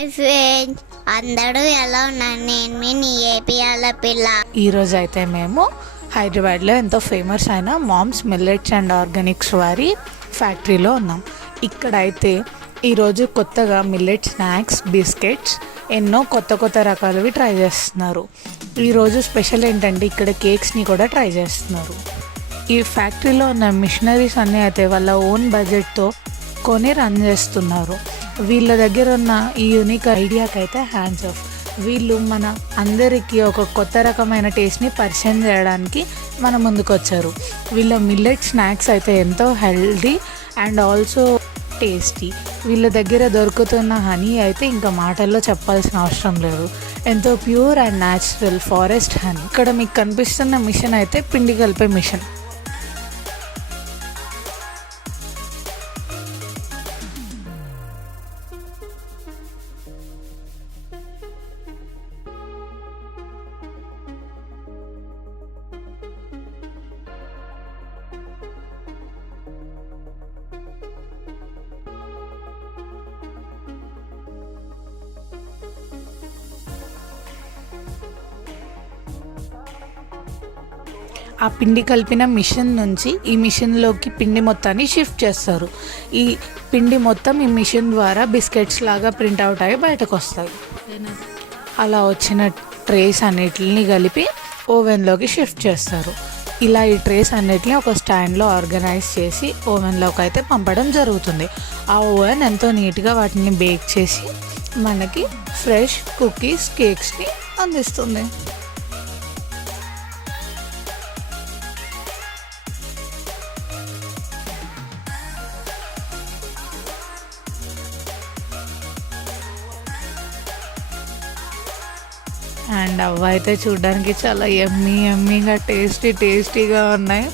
Hi friends, అందరూ ఎలా ఉన్నారు? నేను మీ నీ ఏపీ పిల్ల. ఈరోజు అయితే మేము హైదరాబాద్లో ఎంతో ఫేమస్ అయిన మామ్స్ మిల్లెట్స్ అండ్ ఆర్గానిక్స్ వారి ఫ్యాక్టరీలో ఉన్నాం. ఇక్కడైతే ఈరోజు కొత్తగా మిల్లెట్ స్నాక్స్, బిస్కెట్స్ ఎన్నో కొత్త రకాలవి ట్రై చేస్తున్నారు. ఈరోజు స్పెషల్ ఏంటంటే ఇక్కడ కేక్స్ని కూడా ట్రై చేస్తున్నారు. ఈ ఫ్యాక్టరీలో ఉన్న మిషనరీస్ అన్నీ అయితే వాళ్ళ ఓన్ బడ్జెట్తో కొని రన్ చేస్తున్నారు. వీళ్ళ దగ్గర ఉన్న ఈ యూనిక్ ఐడియాకి అయితే హ్యాండ్స్ ఆఫ్. వీళ్ళు మన అందరికీ ఒక కొత్త రకమైన టేస్ట్ని పరిచయం చేయడానికి మన ముందుకు వచ్చారు. వీళ్ళ మిల్లెట్ స్నాక్స్ అయితే ఎంతో హెల్దీ అండ్ ఆల్సో టేస్టీ. వీళ్ళ దగ్గర దొరుకుతున్న హనీ అయితే ఇంకా మాటల్లో చెప్పాల్సిన అవసరం లేదు. ఎంతో pure and natural forest honey. ఇక్కడ మీకు కనిపిస్తున్న మిషన్ అయితే పిండి కలిపే మిషన్. ఆ పిండి కలిపిన మిషన్ నుంచి ఈ మిషన్లోకి పిండి మొత్తాన్ని షిఫ్ట్ చేస్తారు. ఈ పిండి మొత్తం ఈ మిషన్ ద్వారా బిస్కెట్స్ లాగా ప్రింట్ అవుట్ అయ్యి బయటకు వస్తాయి. అలా వచ్చిన ట్రేస్ అన్నిటిని కలిపి ఓవెన్లోకి షిఫ్ట్ చేస్తారు. ఇలా ఈ ట్రేస్ అన్నిటిని ఒక స్టాండ్లో ఆర్గనైజ్ చేసి ఓవెన్లోకి అయితే పంపడం జరుగుతుంది. ఆ ఓవెన్ ఎంతో నీట్గా వాటిని బేక్ చేసి మనకి ఫ్రెష్ కుకీస్, కేక్స్ని అందిస్తుంది. అండ్ అవి అయితే చూడడానికి చాలా ఎమ్మీగా టేస్టీగా ఉన్నాయి.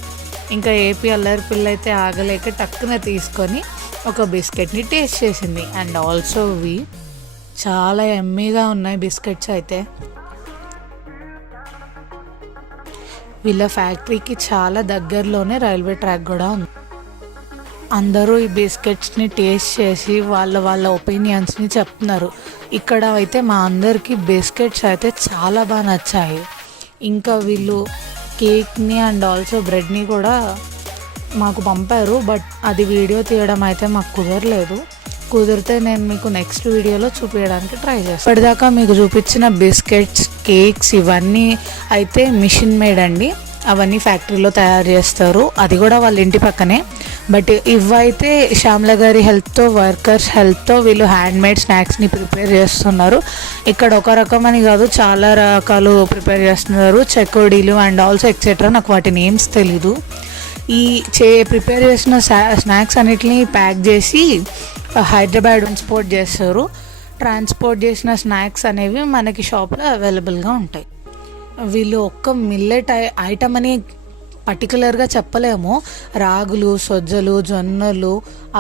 ఇంకా ఏపీ అల్లరి పిల్ల అయితే ఆగలేక టక్కున తీసుకొని ఒక బిస్కెట్ని టేస్ట్ చేసింది. అండ్ ఆల్సో చాలా ఎమ్మీగా ఉన్నాయి బిస్కెట్స్ అయితే. వీళ్ళ ఫ్యాక్టరీకి చాలా దగ్గరలోనే రైల్వే ట్రాక్ కూడా ఉంది. అందరూ ఈ బిస్కెట్స్ని టేస్ట్ చేసి వాళ్ళ ఒపీనియన్స్ని చెప్తున్నారు. ఇక్కడ అయితే మా అందరికీ బిస్కెట్స్ అయితే చాలా బాగా నచ్చాయి. ఇంకా వీళ్ళు కేక్ని అండ్ ఆల్సో బ్రెడ్ని కూడా మాకు పంపారు. బట్ అది వీడియో తీయడం అయితే మాకు కుదరలేదు. కుదిరితే నేను మీకు నెక్స్ట్ వీడియోలో చూపించడానికి ట్రై చేస్తాను. ఇప్పటిదాకా మీకు చూపించిన బిస్కెట్స్, కేక్స్ ఇవన్నీ అయితే మిషన్ మేడ్ అండి. అవన్నీ ఫ్యాక్టరీలో తయారు చేస్తారు, అది కూడా వాళ్ళ ఇంటి పక్కనే. బట్ ఇవైతే శ్యామల గారి హెల్ప్తో, వర్కర్స్ హెల్ప్తో వీళ్ళు హ్యాండ్ మేడ్ స్నాక్స్ని ప్రిపేర్ చేస్తున్నారు. ఇక్కడ ఒక రకమని కాదు, చాలా రకాలు ప్రిపేర్ చేస్తున్నారు. చెకోడీలు అండ్ ఆల్సో ఎక్సెట్రా. నాకు వాటి నేమ్స్ తెలీదు. ఈ ప్రిపేర్ చేసిన స్నాక్స్ అన్నిటిని ప్యాక్ చేసి హైదరాబాద్ ట్రాన్స్పోర్ట్ చేస్తారు. ట్రాన్స్పోర్ట్ చేసిన స్నాక్స్ అనేవి మనకి షాప్లో అవైలబుల్గా ఉంటాయి. వీళ్ళు ఒక్క మిల్లెట్ ఐటమ్ అని పర్టికులర్గా చెప్పలేము. రాగులు, సజ్జలు, జొన్నలు,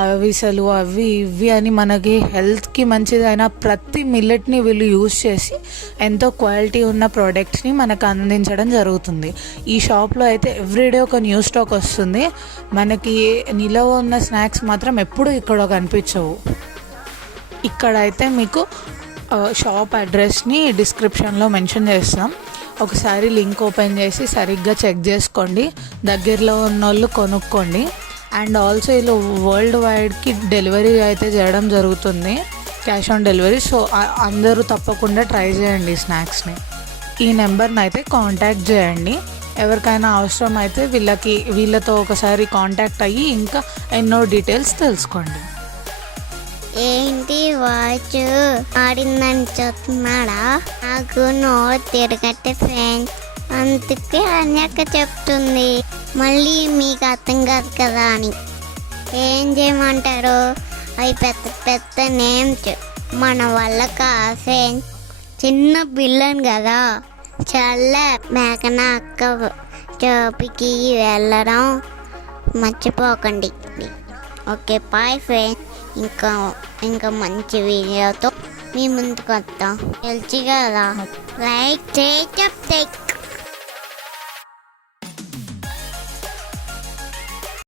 అవిసెలు, అవి ఇవి అని మనకి హెల్త్కి మంచిదైన ప్రతి మిల్లెట్ని వీళ్ళు యూజ్ చేసి ఎంతో క్వాలిటీ ఉన్న ప్రోడక్ట్స్ని మనకు అందించడం జరుగుతుంది. ఈ షాప్లో అయితే ఎవ్రీడే ఒక న్యూ స్టాక్ వస్తుంది. మనకి నిలవ ఉన్న స్నాక్స్ మాత్రం ఎప్పుడూ ఇక్కడ కనిపించవు. ఇక్కడైతే మీకు షాప్ అడ్రస్ని డిస్క్రిప్షన్లో మెన్షన్ చేస్తాం. ఒకసారి లింక్ ఓపెన్ చేసి సరిగ్గా చెక్ చేసుకోండి. దగ్గరలో ఉన్న వాళ్ళు కొనుక్కోండి. అండ్ ఆల్సో వీళ్ళు వరల్డ్ వైడ్కి డెలివరీ అయితే చేయడం జరుగుతుంది, క్యాష్ ఆన్ డెలివరీ. సో అందరూ తప్పకుండా ట్రై చేయండి ఈ స్నాక్స్ని. ఈ నెంబర్ని అయితే కాంటాక్ట్ చేయండి. ఎవరికైనా అవసరం అయితే వీళ్ళతో ఒకసారి కాంటాక్ట్ అయ్యి ఇంకా ఎన్నో డీటెయిల్స్ తెలుసుకోండి. ఏంటి వాచ్ ఆడిందని చూస్తున్నాడా? నాకు నోరు తిరగట్టే ఫ్రెండ్స్, అందుకే అన్యక్క చెప్తుంది. మళ్ళీ మీకు అర్థం కాదు కదా అని. ఏం చేయమంటారు? అవి పెద్ద నేమ్స్ మన వల్ల కాదు ఫ్రెండ్స్. చిన్న పిల్లని కదా. చాలా మేకన అక్క చోపికి వెళ్ళడం మర్చిపోకండి. Okay, bye friends. ఇంకా మంచి వీడియోతో మీ ముందుకు వస్తాం. తెలిసి కదా, లైక్ చేయి చెప్తే